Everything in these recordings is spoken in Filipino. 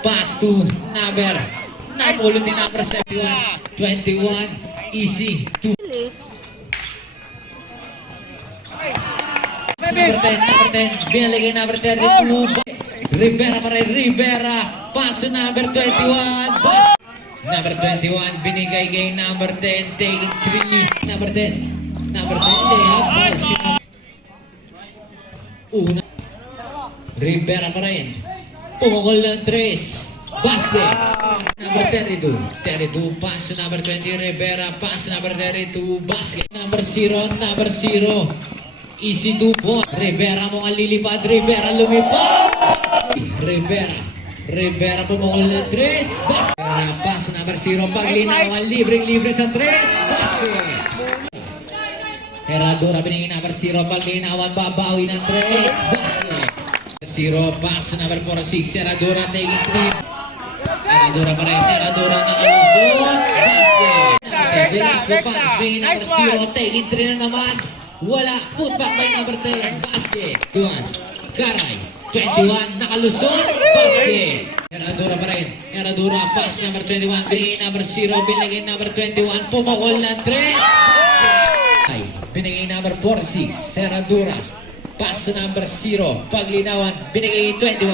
Pass to number. Napulot ni number 71. 21. Easy. 2. Number 10. Binalagay number 32. Rivera pa rin. Rivera. Pass to number 21. Number 21. Binigay kay number 10. Taking 3. Number 10. Number 10. Layup. Una. Rivera pa rin. Pumukol ng 3. Basket. Number 32. 32. Pass to number 20. Rivera. Pass to number 32. Basket. Number 0. Number 0. Easy 2 point. Rivera mo ang lilipad. Rivera lumipad. Rivera. Rivera pumukol ng 3. Basket. Pass to number 0. Paglinawan. Libreng-libre sa 3. Basket. Herradura binigay number 0. Paglinawan. Babawi ng 3. Basket. 0. Pass to number 46. Herradura taking 3. Herradura pa rin. Herradura nakalusot. Basket. Velasco punch. Binigay number 0. Taking 3 na naman. Wala. Putback by number 10. Basket. 21. Garay. 21. Nakalusot. Basket. Herradura pa rin. Herradura. Pass number 21. Binigay number 0. Binigay number 21. Pumukol ng 3. Binigay number 46. Herradura. Pass to number 0. Paglinawan. Binigay 21.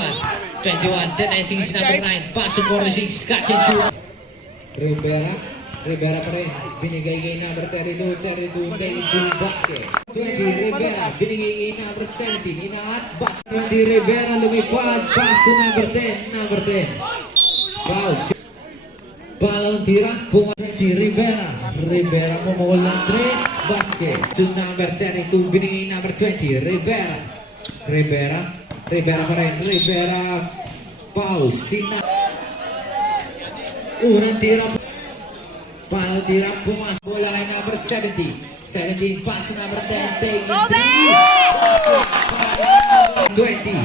21. Denising si number 9. Pass to 46. Catch and shoot. Rivera. Rivera pa rin. Binigay kay number 32. 32. Taking 2. Basket. 20. Rivera. Binigay kay number 17. Inaat. Basket. 20. Rivera. Lumipad. Pass to number 10. Number 10. Foul. Balong tira. Pumatay si Rivera. Rivera pumukol ng 3. Basket. To number 32. Binigay number 20. Rivera. Rivera. Rivera pa rin. Rivera. Foul. Sina. Unang tira. Balong tira. Pumasok. Bola kay number 17. 17. Pass to number 10. Taking 3. 20.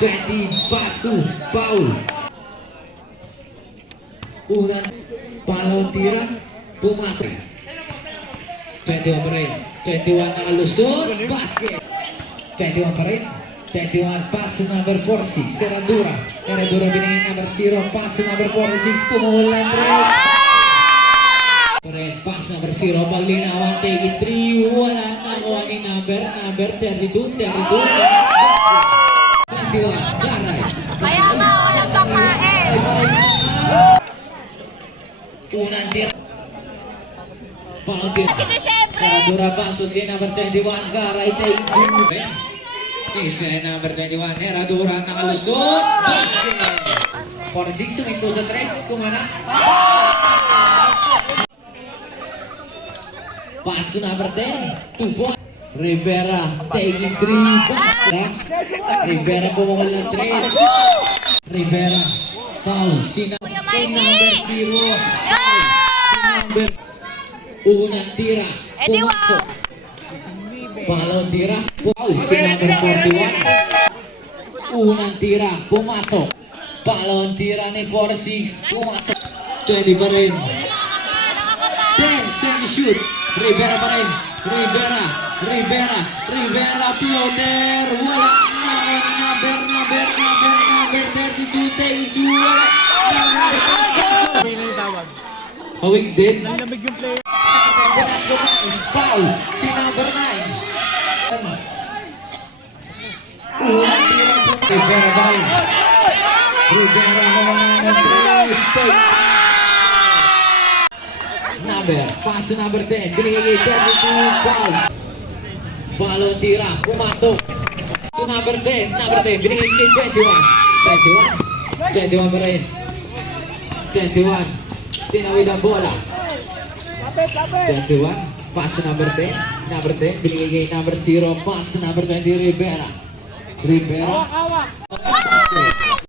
20. Pass to. Foul. Unang panahon tira, pumasok. 21 pa rin. 21 nakalusot, basket. 21 pa rin. 21, pass to number 46, Herradura. Herradura binigay number 0, pass to number 46, pumukol ng 3. Pass number 0, paglinawan, take it 3. Wala nakuha ni number 32, 32. 21, Garay. Kaya nga, walang pakain. Unang tira. Pangang tira. Sige, syempre. Herradura pasos kay number 21. Garay take 2. Tingis kay number 21. Herradura nakalusot. Basket. 46 suminto sa 3. Kumana. Pass to number 10. 2 point. Rivera taking 3. Basket. Rivera pumukol ng 3. Rivera. Foul. Kay number 0. Number. Unang tira. Pumasok. Pangalawang tira. Foul. Si number 41. Unang tira. Pumasok. Pangalawang tira ni 46. Pumasok. 20 pa rin. 10 second shoot. Rivera pa rin. Rivera. Rivera. Rivera. Floater. Wala. Number 32. Take 2. Wala. Hawig din. Nalamig yung play. Foul. Si number 9. Unang tira. Rivera ba rin? Rivera naman ng 3. Number. Pass to number 10. Binigay 32. Foul. Balong tira. Pumasok. To number 10. Number 10. Binigay 21. 21 pa rin. 21. Tinawid ang bola. 21. Pass to number 10. Number 10. Binigay kay number 0. Pass to number 20. Rivera. Rivera.